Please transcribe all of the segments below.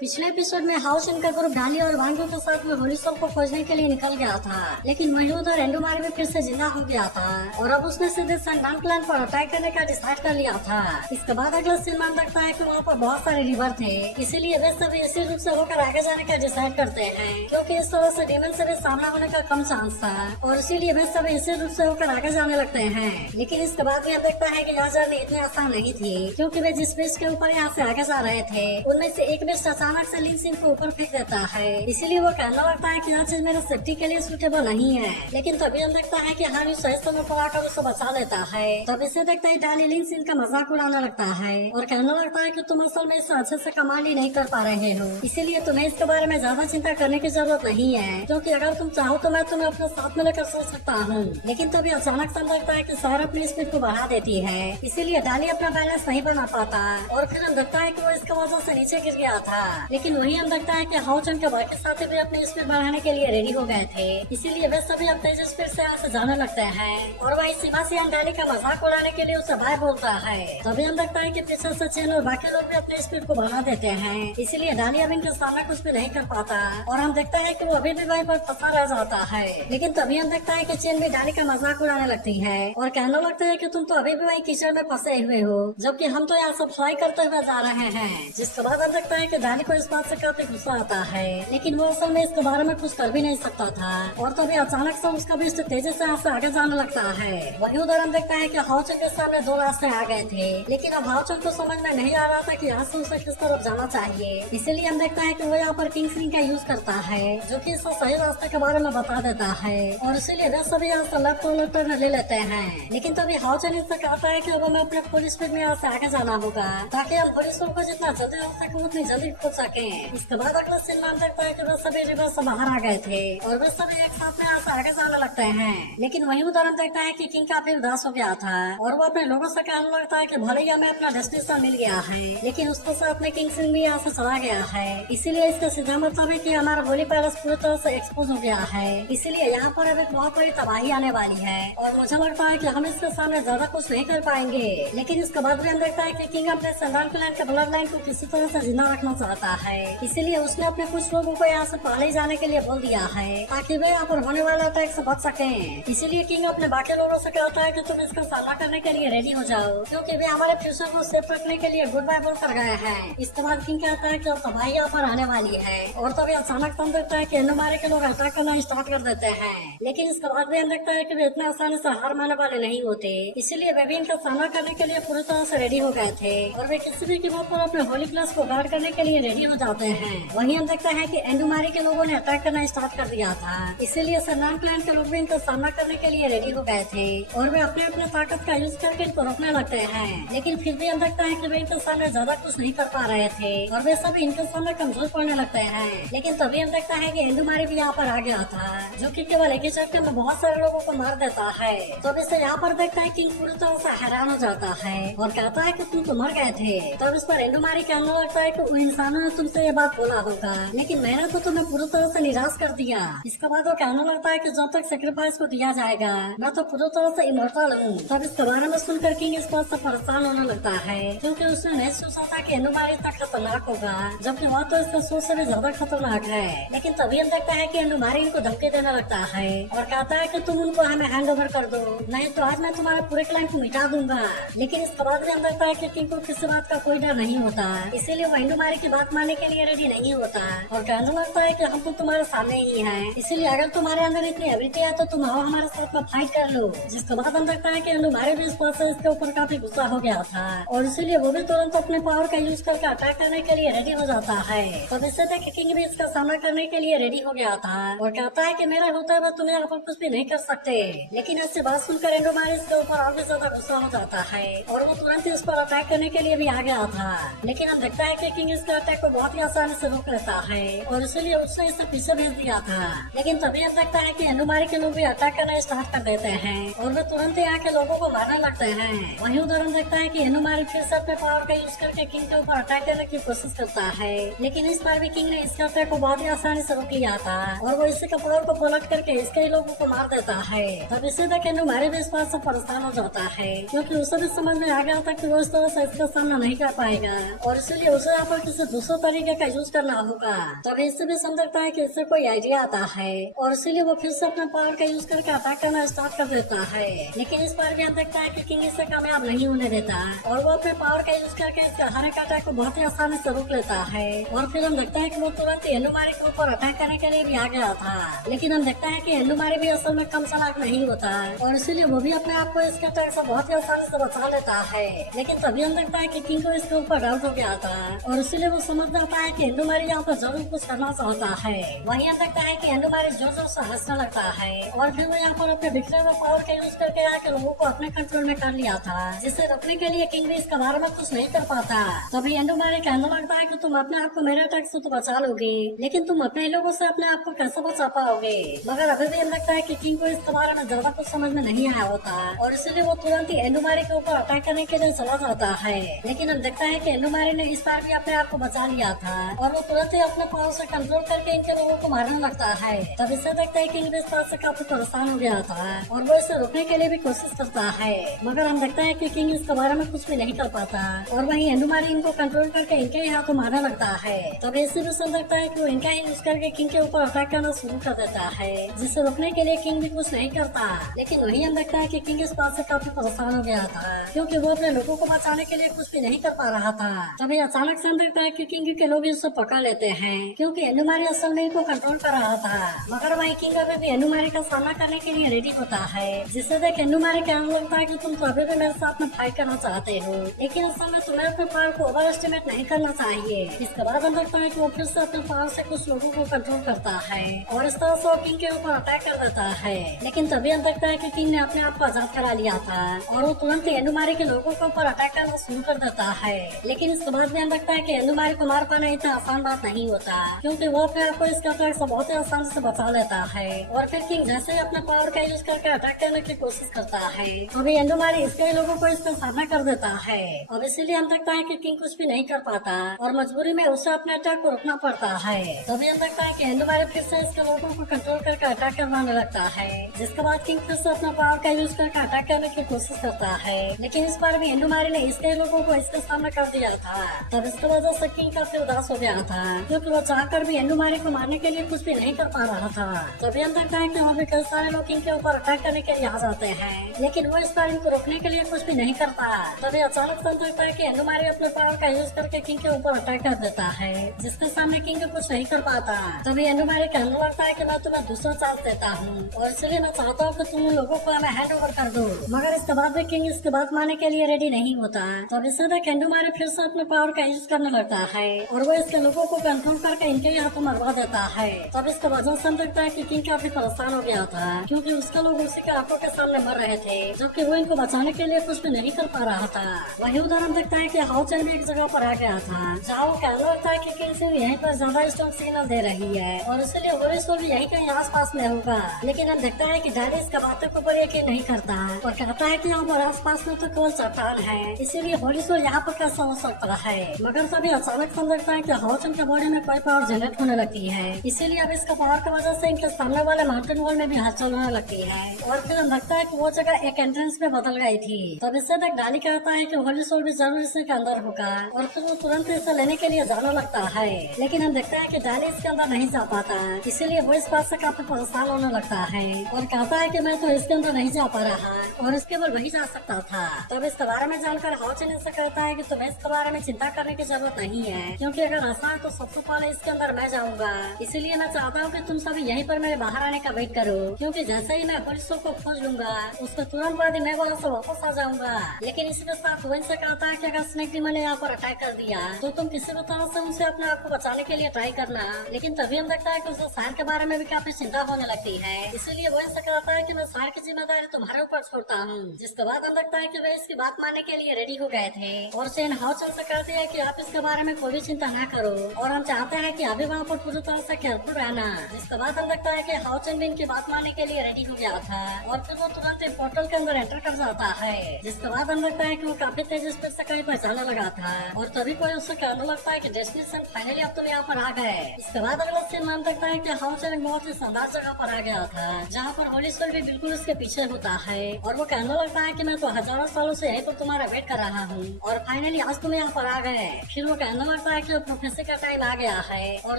पिछले एपिसोड में हाउसन का ग्रुप डाली और वांगू के साथ में होलिसोल को खोजने के लिए निकल गया था, लेकिन वही उधर एंडोमार भी फिर से जिंदा हो गया था और अब उसने सीधे सनडान प्लान पर अटैक करने का डिसाइड कर लिया था। इसके बाद अगला सीन में लगता है कि वहाँ पर बहुत सारे रिवर थे, इसीलिए वे सभी इसी रूप से होकर आगे जाने का डिसाइड करते हैं, क्योंकि इस तरह से डेमन से भी सामना होने का कम चांस था और इसीलिए वे सभी इसी रूप से होकर आगे जाने लगते हैं। लेकिन इसके बाद भी हम देखता है कि यह जर्नी इतनी आसान नहीं थी, क्योंकि वे जिस बेस के ऊपर यहाँ से आगे जा रहे थे उनमें से एक बेस अचानक से लिन सिंह को ऊपर फेंक देता है। इसीलिए वो कहना लगता है कि यह चीज मेरे सेफ्टी के लिए सूटेबल नहीं है, लेकिन तभी हम देखता है कि हानी सही समय पर आकर उसे बचा लेता है। तब इसे देखते ही डाली लिन सिंह का मजाक उड़ाने लगता है और कहने लगता है कि तुम असल में इसे अच्छे से कमांड ही नहीं कर पा रहे हो, इसीलिए तुम्हें इसके बारे में ज्यादा चिंता करने की जरूरत नहीं है, क्योंकि अगर तुम चाहो तो मैं तुम्हें अपने साथ में लेकर सोच सकता हूँ। लेकिन तभी अचानक से लगता है कि सर अपनी स्पीड को बढ़ा देती है, इसीलिए डाली अपना बैलेंस नहीं बना पाता और फिर हम देखता है कि वो इसके वजह से नीचे गिर गया था। लेकिन वही हम देखता है कि हाउचन के बाकी साथी भी अपनी स्पीड बढ़ाने के लिए रेडी हो गए थे, इसीलिए वे सभी अब तेज स्पीड से यहाँ से जाने लगते हैं और वही सीमा से डाली का मजाक उड़ाने के लिए उसे बाय बोलता है। तभी हम देखता है कि पीछे से चेन और बाकी लोग भी अपनी स्पीड को बढ़ा देते हैं, इसीलिए डाली अब इनके सामने कुछ भी नहीं कर पाता और हम देखता है कि वो अभी भी वहीं पर फंसा रह जाता है। लेकिन तभी हम देखता है कि चेन भी डाली का मजाक उड़ाने लगती है और कहने लगता है कि तुम तो अभी भी वहीं कीचड़ में फंसे हुए हो, जबकि हम तो यहाँ सब फ्लाई करते हुए जा रहे हैं। जिसके बाद हम देखता है कि डाली को इस बात से काफी गुस्सा आता है, लेकिन वो असल में इसके बारे में कुछ कर भी नहीं सकता था और तभी अचानक से उसका भी तेजी से यहाँ से आगे जाने लगता है। वही उधर हम देखता है कि हाउचन के सामने दो रास्ते आ गए थे, लेकिन अब हाउचन को समझ में नहीं आ रहा था कि यहाँ से उसे किस तरफ जाना चाहिए, इसीलिए हम देखता है कि वो यहाँ पर किंग स्लिंग का यूज करता है, जो कि इसको सही रास्ते के बारे में बता देता है और इसीलिए वे सभी यहाँ से लेफ्ट और टर्न ले लेते हैं। लेकिन तभी हाउचन इससे कहता है कि अब हमें अपने फुल स्पीड में यहाँ से आगे जाना होगा, ताकि हम पुलिस को जितना जल्दी हो सके उतनी जल्दी खोज सके। इसके बाद अगला सीन में हम देखता है कि वे सभी रिवर से बाहर आ गए थे और वे सभी एक साथ में यहाँ से आगे जाने लगते हैं। लेकिन वही उदाहरण देखता है कि किंग काफी उदास हो गया था और वो अपने लोगों से कहने लगता है कि भले ही हमें अपना डेस्टिनेशन मिल गया है, लेकिन उसके साथ में किंग सिंह भी यहाँ से चला गया है, इसीलिए इसका सीधा मतलब है कि हमारा होली पैलेस पूरी तरह से एक्सपोज हो गया है, इसीलिए यहाँ पर अब एक बहुत बड़ी तबाही आने वाली है और मुझे लगता है कि हम इसके सामने ज्यादा कुछ नहीं कर पाएंगे। लेकिन इसके बाद भी हम देखता है कि किंग अपने सनडान क्लैन के ब्लड लाइन को किसी तरह से जिंदा रखना चाहता है, इसीलिए उसने अपने कुछ लोगों को यहाँ से पहले ही जाने के लिए बोल दिया है, ताकि वे यहाँ पर होने वाले अटैक से बच सके। इसीलिए किंग अपने बाकी लोगों से कहता है कि तुम इसका सामना करने के लिए रेडी हो जाओ, क्योंकि वे हमारे फ्यूचर को सेफ रखने के लिए गुड बाय बोल कर गए हैं। इसके बाद किंग कहता है कि अब तबाही यहाँ पर आने वाली है और तभी अचानक हम देखता है कि एंडोमारे के लोग अटैक करना स्टार्ट कर देते हैं। लेकिन इसके बाद भी हम देखता है कि वे इतना आसानी से हार मानने वाले नहीं होते, इसीलिए वे भी इनका सामना करने के लिए पूरी तरह से रेडी हो गए थे और वे किसी भी कीमत पर अपने होली प्लस को गार्ड करने के लिए रेडी हो जाते हैं। वहीं हम देखते हैं कि एंडोमारी के लोगों ने अटैक करना स्टार्ट कर दिया था, इसीलिए सनडान क्लैन के लोग भी इनका सामना करने के लिए रेडी हो गए थे और वे अपने अपने ताकत का यूज करके इनको रोकने लगते हैं। लेकिन फिर भी हम देखता है कि वे इनके सामने ज्यादा कुछ नहीं कर पा रहे थे और वे सभी इनके सामने कमजोर पड़ने लगते हैं। लेकिन तभी हम देखता है कि एंडोमारी भी यहाँ पर आ गया था, जो कि केवल एक ही झटके में बहुत सारे लोगों को मार देता है। तब इसे यहाँ पर देखता है किंग पूरी तरह से हैरान हो जाता है और कहता है कि तुम तो मर गए थे। तब इस पर एंडोमारी कहने लगता है कि उन इंसानों ने तुमसे ये बात बोला होगा, लेकिन मैंने तो तुम्हें पूरी तरह से निराश कर दिया। इसके बाद वो कहने लगता है कि जब तक सेक्रीफाइस को दिया जाएगा मैं तो पूरी तरह से इमोर्टल हूँ। तब इसके बारे में सुनकर किंग इस बात से परेशान होने लगता है, क्योंकि उसने नहीं सोचा था कि एंडोमारी इतना खतरनाक होगा, जबकि वह तो इसका सोच से भी ज्यादा खतरनाक है। लेकिन तभी हम देखता है कि एंडोमारी इनको धमकी देने लगता है और कहता है कि तुम उनको हमें हैंड ओवर कर दो, नहीं तो आज मैं तुम्हारे पूरे क्लाइम को मिटा दूंगा। लेकिन इसके बाद भी हम देखता है कि किंग को किसी बात का कोई डर नहीं होता, इसीलिए वो एंडोमारी की बात मानने के लिए रेडी नहीं होता और कहने लगता है कि हम तो तुम्हारे सामने ही हैं, इसीलिए अगर तुम्हारे अंदर इतनी एबिलिटी है तो तुम आओ हमारे साथ में फाइट कर लो। जिसके बाद हम देखता है कि एंडोमारी भी इस बात से इसके ऊपर काफी गुस्सा हो गया था और इसीलिए वो भी तुरंत अपने पावर का यूज करके अटैक करने के लिए रेडी हो जाता है। तब इससे देख किंग भी इसका सामना करने के लिए रेडी हो गया था और कहता है कि मेरे होते हुए तुम्हें यहाँ पर कुछ भी नहीं कर सकते। लेकिन ऐसी बात सुनकर एंडोमारी इसके ऊपर और भी ज्यादा गुस्सा हो जाता है और वो तुरंत ही उस पर अटैक करने के लिए भी आ गया था। लेकिन हम देखता है कि किंग इसके अटैक को बहुत ही आसानी से रोक लेता है और इसीलिए उसने इसे पीछे भेज दिया था। लेकिन तभी हम देखता है कि एंडोमारी के लोग भी अटैक करना स्टार्ट कर देते हैं और वे तुरंत ही आके लोगों को मारने लगते हैं। वहीं उधर हम देखता है कि एंडोमारी फिर से अपने पावर का यूज करके किंग के ऊपर अटैक करने की कोशिश करता है, लेकिन इस बार भी किंग ने इसके अटैक को बहुत ही आसानी से रोक लिया था और वो इसी का पावर को पलट करके इसके ही लोगों को मार देता है। तब इसे देख एंडोमारी भी इस बात से परेशान हो जाता है, क्योंकि उसे भी समझ में आ गया था कि वो इस तरह से इसका सामना नहीं कर पाएगा और इसीलिए उसे यहाँ पर किसी दूसरे दूसरे तरीके का यूज करना होगा। तभी इससे भी समझ सकता है कि इससे कोई आइडिया आता है और इसीलिए वो फिर से अपना पावर का यूज करके अटैक करना स्टार्ट कर देता है। लेकिन इस बार भी हम देखता है कि किंग इससे कामयाब नहीं होने देता और वो अपने पावर का यूज करके इसका हर एक अटैक को बहुत ही आसानी से रोक लेता है। और फिर हम देखता है कि वो तुरंत एंडुमारी के ऊपर अटैक करने के लिए भी आ गया था। लेकिन हम देखता है कि एंडुमारी भी असल में कम चालाक नहीं होता और इसीलिए वो भी अपने आप को इसके अटैक से बहुत ही आसानी से बचा लेता है। लेकिन तभी हम देखता है कि किंग को इसके ऊपर डाउट हो गया था और इसीलिए वो समझ जाता है कि एंडुमारी यहाँ पर जरूर कुछ करना चाहता है। वहीं हम देखता है कि एंडुमारी जोर जोर से हंसने लगता है और फिर वो यहाँ पर अपने बिखरे हुए पावर का यूज करके आके लोगों को अपने कंट्रोल में कर लिया था, जिसे रोकने के लिए किंग भी इसके बारे में कुछ नहीं कर पाता। तभी एंडुमारी कहने लगता है कि तुम अपने आप को मेरे अटैक से तो बचा लोगे, लेकिन तुम अपने लोगों से अपने आप को कैसे बचा पाओगे। मगर अभी भी हम लगता है कि किंग को इसके बारे में ज्यादा कुछ समझ में नहीं आया होता और इसीलिए वो तुरंत ही एंडुमारी के ऊपर अटैक करने के लिए चला जाता है। लेकिन हम देखता है कि एंडुमारी ने इस बार भी अपने आप को बचा लिया था और वो तुरंत ही अपने पावर से कंट्रोल करके इनके लोगों को मारने लगता है। तब इससे देखता है कि किंग इस बात से काफी परेशान हो गया था और वो इसे रोकने के लिए भी कोशिश करता है। मगर हम देखता है कि किंग इसके बारे में कुछ भी नहीं कर पाता और वहीं एंडुमारी इनको कंट्रोल करके इनके ही हाथों मारने लगता है। तब इससे भी समझ सकता है कि वो इनका ही यूज करके किंग के ऊपर अटैक करना शुरू कर देता है, जिसे रोकने के लिए किंग भी कुछ नहीं करता। लेकिन वहीं हम देखता है कि किंग इस बात से काफी परेशान हो गया था क्योंकि वो अपने लोगों को बचाने के लिए कुछ भी नहीं कर पा रहा था। तभी अचानक से हम देखता है कि किंग के लोग इससे पकड़ लेते हैं क्योंकि एंडुमारी असल में इनको कंट्रोल कर रहा था। मगर वहीं किंग अभी भी एंडुमारी का सामना करने के लिए रेडी होता है, जिससे देख एंडुमारी कहने लगता है कि तुम तो अभी भी मेरे साथ में फाइट करना चाहते हो, लेकिन असल में तुम्हें अपने पावर को ओवर एस्टिमेट नहीं करना चाहिए। इसके बाद हम देखता है कि वो फिर से अपने पावर से कुछ लोगों को कंट्रोल करता है और इस तरह से वो किंग के ऊपर अटैक कर देता है। लेकिन तभी हम देखता है कि किंग ने अपने आप को आजाद करा लिया था और वो तुरंत ही एंडुमारी के लोगों के ऊपर अटैक करना शुरू कर देता है। लेकिन इसके बाद भी हम देखता है कि एंडुमारी को मार पाना इतना आसान बात नहीं होता क्योंकि वो अपने आप को इसके अटैक से बहुत ही आसानी से बचा लेता है। और फिर किंग जैसे ही अपने पावर का यूज करके अटैक करने की कोशिश करता है अभी एंडुमारी इसके लोगों को इसका सामना कर देता है। अब इसीलिए हम देखता है कि किंग कुछ भी नहीं कर पाता और मजबूरी में उसे अपने अटैक को रोकना पड़ता है। तभी हम देखता है कि एंडुमारी फिर से इसके लोगों को कंट्रोल करके अटैक करवाने लगता है, जिसके बाद किंग फिर से अपना पावर का यूज करके अटैक करने की कोशिश करता है। लेकिन इस बार भी एंडुमारी ने इसके लोगों को इसके सामना कर दिया था। तब इसकी वजह से किंग काफी उदास हो गया था क्योंकि वो चाहकर भी एंडुमारी को मारने के लिए कुछ भी नहीं कर पा रहा था। तभी हम देखता है कि वहाँ पे कई सारे लोग किंग के ऊपर अटैक करने के लिए आ जाते हैं, लेकिन वो इस बार इनको रोकने के लिए कुछ भी नहीं करता। तभी अचानक से देखता है कि एंडुमारी अपने पावर का यूज करके किंग के ऊपर अटैक कर देता है, जिसके सामने किंग कुछ नहीं कर पाता। तभी एंडुमारी कहने लगता है कि मैं तुम्हें दूसरा चांस देता हूँ और इसलिए मैं चाहता हूँ कि तुम लोगों को हमें हैंड ओवर कर दो। मगर इसके बाद भी किंग इसके बात मानने के लिए रेडी नहीं होता। तब इससे देख एंडुमारी फिर से अपने पावर का यूज करने लगता है और वो इसके लोगों को कंट्रोल करके इनके ही हाथों मरवा देता है। तब इसके वजह से हम देखता है कि किंग काफी परेशान हो गया था क्योंकि उसके लोग उसी के आंखों के सामने मर रहे थे, जबकि वो इनको बचाने के लिए कुछ भी नहीं कर पा रहा था। वही उधर हम देखता है कि हाउचन भी एक जगह पर आ गया था जहाँ वो कहने लगता है कि किंग से यहीं पर ज्यादा स्ट्रॉन्ग सिग्नल दे रही है और इसलिए होरिसोल भी यहीं कहीं आस पास में होगा। लेकिन हम देखता है कि डैडी इसका बातों के ऊपर यकीन नहीं करता और कहता है कि यहाँ पर आस पास में तो केवल चट्टान है, इसीलिए होरिसोल यहाँ पर कैसा हो सकता है। मगर तभी अचानक से देखता है कि हाउचन के बॉडी में कोई पावर जनरेट होने लगती है, इसीलिए अब इसका पावर की वजह से इनके सामने वाले माउंटेन वॉल में भी हलचल होने लगती है और फिर हम लगता है कि वो जगह एक एंट्रेंस में बदल गई थी। तब इससे तक डाली कहता है कि होरिसोल भी जरूर इसी के अंदर होगा और फिर वो तुरंत इसे लेने के लिए जाने लगता है। लेकिन हम देखते हैं कि डाली इसके अंदर नहीं जा पाता, इसीलिए वो इस बात से काफी परेशान होने लगता है और कहता है कि मैं तो इसके अंदर नहीं जा पा रहा और इसके केवल वही जा सकता था। तब इसके बारे में जानकर हाउचन इससे कहता है कि तुम्हें इसके बारे में चिंता करने की जरूरत नहीं है क्योंकि अगर ऐसा है तो सबसे पहले इसके अंदर मैं जाऊंगा, इसीलिए मैं चाहता हूँ कि तुम सभी यहीं पर मेरे बाहर आने का वेट करो क्योंकि जैसे ही मैं होरिसोल को खोज लूंगा उसके तुरंत बाद ही मैं वहाँ से वापस आ जाऊंगा। लेकिन इसके साथ वो इनसे कहता है कि अगर स्नेक डीमन ने यहाँ पर अटैक कर दिया तो तुम किसी भी तरह से उनसे अपने आप को बचाने के लिए ट्राई करना। लेकिन तभी हम देखता है कि उसे सार के बारे में भी काफी चिंता होने लगती है, इसीलिए वो इनसे कहता है कि मैं सार की जिम्मेदारी तुम्हारे ऊपर छोड़ता हूँ। जिसके बाद हम देखता है कि वे इसकी बात मानने के लिए रेडी हो गए थे और सेन हाउचन से कहते हैं कि आप इसके बारे में कोई भी चिंता न करो और हम चाहते हैं कि अभी वहाँ पर पूरी तरह से केयरफुल रहना। जिसके बाद हम देखता है कि हाउचन भी इनकी बात मानने के लिए रेडी हो गया था और फिर वो तुरंत एक पोर्टल के अंदर एंटर कर जाता है। जिसके बाद हम देखता है कि वो काफी तेजी स्पीड से कहीं पहुंचाने लगा था और तभी कोई उससे कहने लगता है कि डेस्टिनेशन फाइनली अब तुम यहाँ पर आ गए। इसके बाद अगला सीन में हम देखता है कि हाउचन एक बहुत ही शानदार जगह पर आ गया था जहाँ पर होरिसोल भी बिल्कुल उसके पीछे होता है और वो कहने लगता है कि मैं तो हजारों सालों से यहीं पर तुम्हारा वेट कर रहा हूँ और फाइनली आज तुम यहाँ पर आ गए। फिर वो कहने लगता है कि प्रोफेसर का टाइम आ गया है और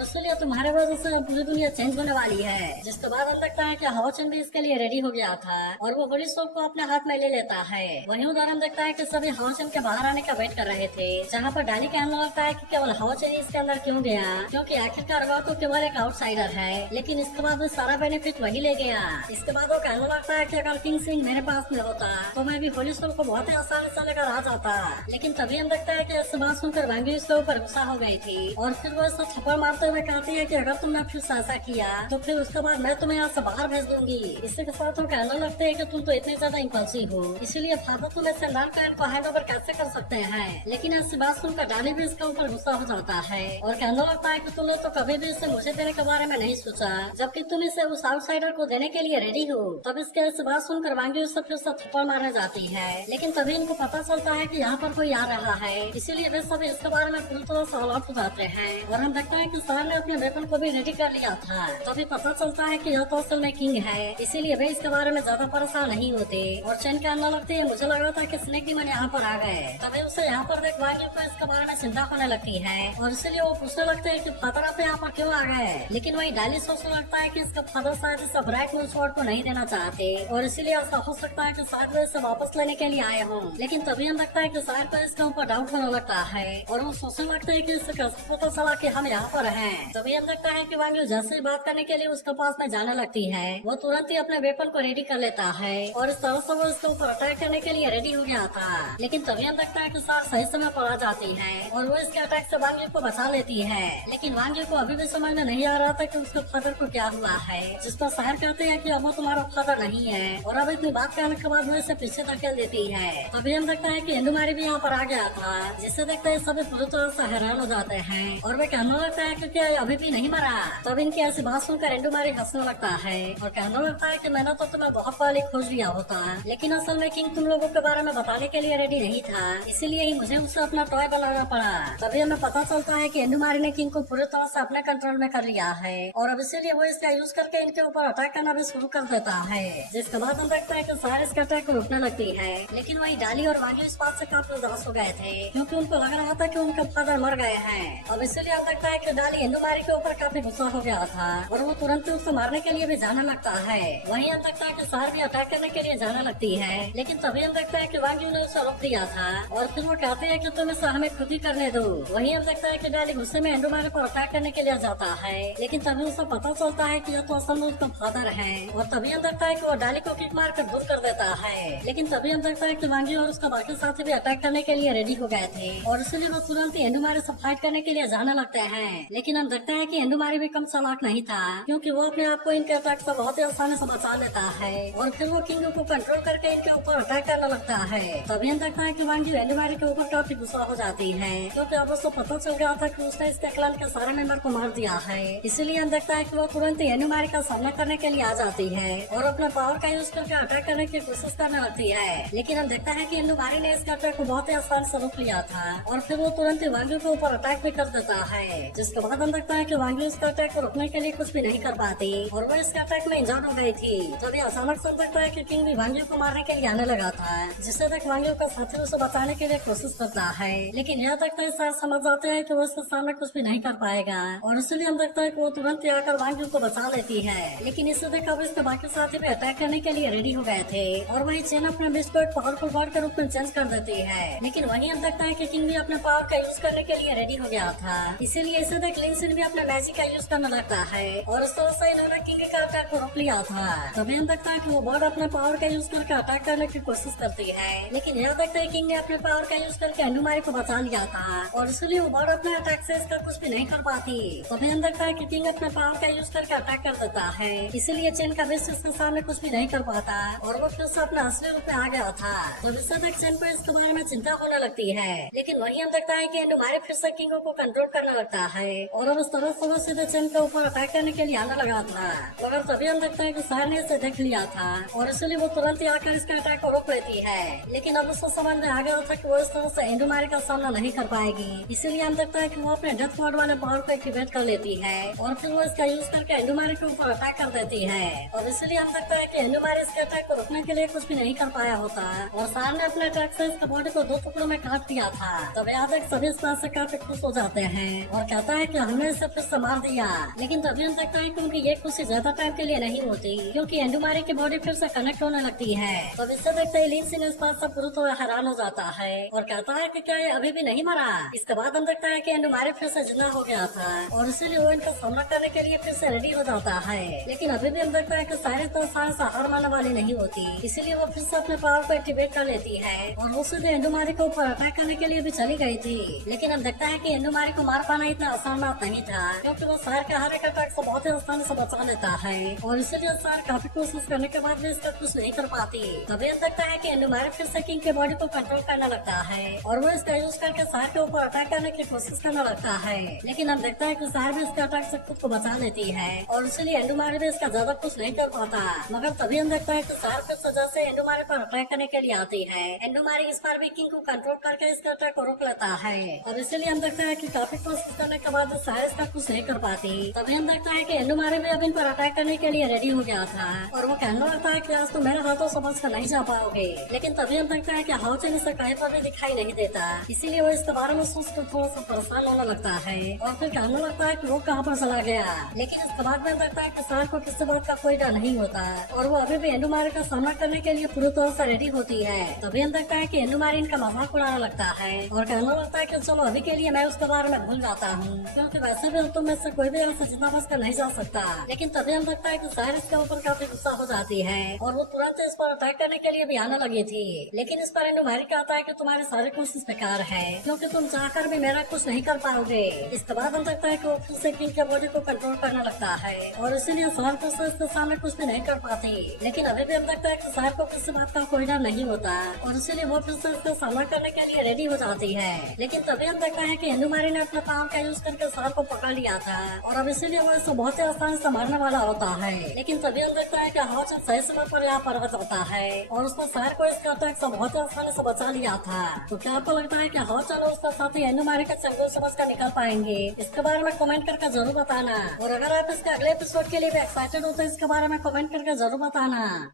इसलिए तुम्हारे वजह से पूरी दुनिया चेंज होने वाली है। जिसके बाद हम लगता है कि हवाचंद भी इसके लिए रेडी हो गया था और वो होली सोप को अपने हाथ में ले लेता है। वहीं उधर हम देखता है कि सभी हवाचंद के बाहर आने का वेट कर रहे थे, जहाँ पर डाली कहने लगता है कि केवल हवाचंद इसके अंदर क्यों गया, क्योंकि आखिरकार वह तो केवल एक आउटसाइडर है, लेकिन इसके बाद वो सारा बेनिफिट वही ले गया। इसके बाद वो कहने लगता है कि अगर किंग सिंह मेरे पास में होता तो मैं भी होली सोप को बहुत ही आसानी से लेकर आ जाता। लेकिन तभी हम देखता है कि इस बात सुनकर वांगी इसके ऊपर गुस्सा हो गई थी और फिर वो इसको थप्पड़ मारते हुए कहती है कि अगर तुमने फिर से ऐसा किया तो फिर उसके बाद मैं तुम्हें यहाँ से बाहर भेज दूंगी। इसी के साथ वो कहने लगते है कि तुम तो इतने ज्यादा इम्पल्सिव हो, इसीलिए फादर तुम इस सैंडल पैन को हैंड ओवर कैसे कर सकते हैं। लेकिन ऐसी बात सुनकर डाली भी इसके ऊपर गुस्सा हो जाता है और कहने लगता है कि तुमने तो कभी भी इसे मुझे देने के बारे में नहीं सोचा, जबकि तुम इसे उस आउटसाइडर को देने के लिए रेडी हो। तब इसके इस बात सुनकर वांगी उससे फिर से थप्पड़ मारने जाती है, लेकिन तभी इनको पता चलता है कि यहाँ पर कोई आ रहा है, इसीलिए वे सभी इसके बारे में पूरी तरह से अलर्ट हो जाते हैं। और हम देखते हैं कि सर ने अपने वेपन को भी रेडी कर लिया था। तभी पता चलता है कि यह तो असल में किंग है, इसीलिए वे इसके बारे में ज्यादा परेशान नहीं होते और चैन कहने लगती है मुझे लग रहा था कि स्नेक डीमन यहाँ पर आ गए। तभी उसे यहाँ पर देख वांगी को इसके बारे में चिंता होने लगती है और इसलिए वो पूछने लगते हैं कि फादर आप यहाँ पर क्यों आ गए। लेकिन वही डाली सोचने लगता है कि इसका फादर शायद इस ब्राइट मून स्वॉर्ड को नहीं देना चाहते और इसीलिए ऐसा हो सकता है कि शायद वे इसे वापस लेने के लिए आए हों। लेकिन तभी हम लगता है कि शायद को इसके ऊपर डाउट होने लगता है और वो सोचने लगते हैं कि इससे कैसे पता चला कि हम यहाँ पर हैं। तभी हम लगता है कि वांगी जैसे ही बात करने के लिए उसके पास में जाने लगती है, वो तुरंत ही अपने वेपन को रेडी कर लेता है और इस तरह से वो इसके ऊपर अटैक करने के लिए रेडी हो गया था। लेकिन तभी हम लगता है कि सार सही समय पर आ जाती है और वो इसके अटैक से वांगी को बचा लेती है। लेकिन वांगी को अभी भी समझ में नहीं आ रहा था कि उसके फादर को क्या हुआ है, जिस पर शहर कहते हैं कि अब वो तुम्हारा फादर नहीं है और अब इतनी बात कहने के बाद वो इसे पीछे धकेल देती है। तभी हम देखते हैं कि इंदुमारी भी यहाँ पर आ गया था, जिसे देखते हैं सभी पूरी तरह से हैरान हो जाते हैं और वे कहने लगता है कि क्या अभी भी नहीं मरा। तब इनकी ऐसी बात सुनकर इंदुमारी हंसने लगता है और कहने लगता है कि मैंने तो तुम्हें बहुत पहले खोज लिया होता, लेकिन असल में किंग तुम लोगों के बारे में बताने के लिए रेडी नहीं था, इसीलिए ही मुझे उससे अपना टॉय बनाना पड़ा। तभी हमें पता चलता है कि इंदुमारी ने किंग को पूरी तरह से अपने कंट्रोल में कर लिया है और अब इसीलिए वो इसका यूज करके इनके ऊपर अटैक करना भी शुरू कर देता है। जिसके बाद हम देखते हैं कि सारे इसके अटैक को रोकने लगती है, लेकिन वही डाली और वांगी इस बात से काफी उदास हो गए थे क्योंकि उनको लग रहा था कि उनके फादर मर गए हैं। अब इसीलिए हम देखता है कि डाली इंदुमारी के ऊपर काफी गुस्सा हो गया था और वो तुरंत ही उसे मारने के लिए भी जाने लगता है। वहीं हम देखता है कि सार भी अटैक करने के लिए जाने लगती है, लेकिन तभी हम देखते हैं कि वांगी ने उसे रोक दिया था और फिर वो कहते हैं कि तुम इसे हमें खुद ही करने दो। वहीं हम देखता है कि डाली गुस्से में इंदुमारी पर अटैक करने के लिए जाता है, लेकिन तभी उसे पता चलता है कि यह तो असल में उसका फादर है और तभी हम देखता है कि वो डाली को किक मार कर दूर कर देता है। लेकिन तभी हम देखता है कि वांगी और उसका बाकी साथी भी अटैक करने के लिए रेडी हो गए थे और इसलिए वो तुरंत ही इंदुमारी से फाइट करने के लिए जाने लगते हैं। लेकिन हम देखते हैं कि इंदुमारी भी कम चालाक नहीं था, क्योंकि वो अपने आप को इनके अटैक से बहुत ही आसानी से बचा लेता है और फिर वो किंग को कंट्रोल करके इनके ऊपर अटैक करने लगता है। तभी हम देखता है कि वांगी इंदुमारी के ऊपर काफी गुस्सा हो जाती है, क्योंकि अब उसको पता चल गया था कि उसने इसके क्लैन के सारे मेंबर को मार दिया है। इसीलिए हम देखता है कि वो तुरंत ही इंदुमारी का सामना करने के लिए आ जाती है और अपने पावर का यूज करके अटैक करने की कोशिश करने लगती है। लेकिन हम देखता है कि इंदुमारी ने इसके अटैक को बहुत ही आसानी से रोक लिया था और फिर वो तुरंत ही वांगी के ऊपर अटैक भी कर देता है। जिसके बाद हम देखता है कि वांगी इसके अटैक को रोकने के लिए कुछ भी नहीं कर पाती और वो इसके अटैक में इंजर्ड हो गई थी। तभी अचानक से देखता है कि किंग भी वांगी को मारने के लिए आने लगा था, जिससे तक वांगी का साथी उसे बचाने के लिए कोशिश करता है। लेकिन यह देखते ही समझ जाते हैं कि वो इसके सामने कुछ भी नहीं कर पाएगा और इसलिए हम देखता है कि वो तुरंत ही आकर वांगी को बचा लेती है। लेकिन इससे देख अब इसके बाकी साथी भी अटैक करने के लिए रेडी हो गए थे और वही चेन अपने बिस्ट को एक पावरफुल गॉड के रूप में चेंज कर देती है। लेकिन वही हम देखता है कि किंग भी अपने पावर का यूज करने के लिए रेडी हो गया था, इसीलिए इसे देख लिंसिन भी अपने मैजिक का यूज करने लगता है और इस तरह से इन्होंने किंग के अटैक को रोक लिया था। तभी हम देखता है कि वो बर्ड अपने पावर का यूज करके अटैक करने की कोशिश करती है, लेकिन यह देखते है किंग ने अपने पावर का यूज करके इंदुमारी को बचा लिया था और इसलिए वो बर्ड अपने अटैक से इसका कुछ भी नहीं कर पाती। तभी हम देखता है कि किंग अपने पावर का यूज करके अटैक कर देता है, इसीलिए चेन का बेस्ट इसके सामने कुछ भी नहीं कर पाता और वो फिर से अपने असली रूप में आ गया था। तो इससे तक चेन को इसके बारे में चिंता होने लगती है, लेकिन वही हम देखता है कि इंदुमारी फिर से किंग को कंट्रोल करने लगता है और अब इस तरह से वो सीधे चेन के ऊपर अटैक करने के लिए आने लगा था। मगर तभी हम देखते हैं कि शहर ने इसे देख लिया था और इसलिए वो तुरंत ही आकर इसके अटैक को रोक लेती है। लेकिन अब उसको समझ में आ गया था कि वो इस तरह से इंदुमारी का सामना नहीं कर पाएगी, इसीलिए हम देखता है कि वो अपने डेथ वर्ड वाले पावर को एक्टिवेट कर लेती है और फिर वो इसका यूज करके इंदुमारी के ऊपर अटैक कर देती है और इसलिए हम देखता है कि इंदुमारी इसके अटैक को रोकने के लिए कुछ भी नहीं कर पाया होता और शहर ने अपने अटैक से इसके बॉडी को दो टुकड़ों में काट दिया था। तब याद है सभी इस बात से काफी खुश हो जाते हैं और कहता है कि हमने इसे फिर से मार दिया। लेकिन तभी हम देखते हैं कि उनकी ये खुशी ज्यादा टाइम के लिए नहीं होती, क्योंकि एंडुमारी की बॉडी फिर से कनेक्ट होने लगती है। तब इससे देखते ही लिंसी इस बात से पूरी तरह हैरान हो जाता है और कहता है कि क्या ये अभी भी नहीं मरा। इसके बाद हम देखते हैं कि एंडुमारी फिर से जिंदा हो गया था और इसीलिए वो इनका सामना करने के लिए फिर से रेडी हो जाता है। लेकिन अभी भी हम देखते हैं कि सारी तो सारे से हार मानने वाली नहीं होती, इसीलिए वो फिर से अपने पावर को एक्टिवेट कर लेती है और वो सीधे एंडुमारी को ऊपर अटैक करने के लिए भी चली गई थी। लेकिन हम देखते हैं कि एंडुमारी को मार पाना इतना आसान बात नहीं था, क्योंकि वो शहर के हर एक अटैक से बहुत ही आसानी से बचा लेता है और इसीलिए शहर काफी कोशिश करने के बाद भी इसका कुछ नहीं कर पाती। तभी हम देखते हैं कि एंडुमारी फिर से किंग के बॉडी को कंट्रोल करने लगता है और वो इसका यूज करके शहर के ऊपर अटैक करने की कोशिश करने लगता है। लेकिन हम देखते हैं कि शहर भी इसके अटैक से खुद को बचा लेती है और इसीलिए एंडुमारी भी इसका ज्यादा कुछ नहीं कर पाता। मगर तभी हम देखते हैं कि शहर फिर सजा से एंडुमारी पर अटैक करने के लिए आती है। एंडुमारी इस बार भी किंग को कंट्रोल करके इसके अटैक को रोक लेता है और इसीलिए हम देखते हैं कि काफी कोशिश करने के बाद शहर इसका कुछ नहीं कर पाती। तभी हम देखते हैं कि एंडुमारी भी अब इन पर अटैक करने के लिए रेडी हो गया था और वो कहने लगता है कि आज तो मेरे हाथों से बच कर नहीं जा पाओगे। लेकिन तभी हम देखते हैं कि हाउचेन इसे कहीं पर भी दिखाई नहीं देता, इसीलिए वो इसके बारे में सोच कर थोड़ा सा परेशान होने लगता है और फिर कहने लगता है कि वो कहाँ पर चला गया। लेकिन इसके बाद में देखता है कि शहर को किसी बात का कोई डर नहीं होता और वो अभी भी एंडुमारी का सामना करने के लिए पूरी तरह से रेडी होती है। तभी हम देखता है कि एंडुमारी इनका मजाक उड़ाने लगता है और कहने लगता है कि चलो अभी के लिए मैं उसके बारे में भूल जाता हूँ, क्योंकि वैसे भी तुम में से कोई भी यहाँ से जिंदा बच कर नहीं जा सकता। लेकिन तभी हम देखता है कि शहर इसके ऊपर काफी गुस्सा हो जाती है और वो तुरंत इस पर अटैक करने के लिए भी आने लगी थी। लेकिन इस पर एंडुमारी कहता है कि तुम्हारी सारी कोशिश बेकार है, क्योंकि तुम चाहकर भी मेरा कुछ नहीं कर पाओगे। इसके बाद हम देखता है कि वो फिर से किंग के बॉडी को कंट्रोल करने लगता है और इसीलिए शहर फिर से इसके सामने कुछ भी नहीं कर पाती। लेकिन अभी भी हम देखता है कि शहर को किसी बात का कोई डर नहीं होता और इसीलिए वो फिर से इसका सामना करने के लिए रेडी हो जाती है। लेकिन तभी हम देखता है कि एंडुमारी ने अपने पावर का यूज करके शहर को पकड़ लिया था और अब इसीलिए वो इसको बहुत ही आसानी से मारने वाला होता है। लेकिन तभी हम देखता है कि हाउचेन सही समय पर यहाँ पर आ जाता है और उसने शहर को इसके अटैक से बहुत ही आसानी से बचा लिया था। तो क्या आपको लगता है कि हाउचेन और उसका साथी एंडुमारी का चंगुल से बचकर निकल पाएंगे? इसके बारे में कमेंट करके जरूर बताना और अगर आप इसके अगले एपिसोड के लिए भी एक्साइटेड हो तो इसके बारे में कमेंट करके जरूर बताना।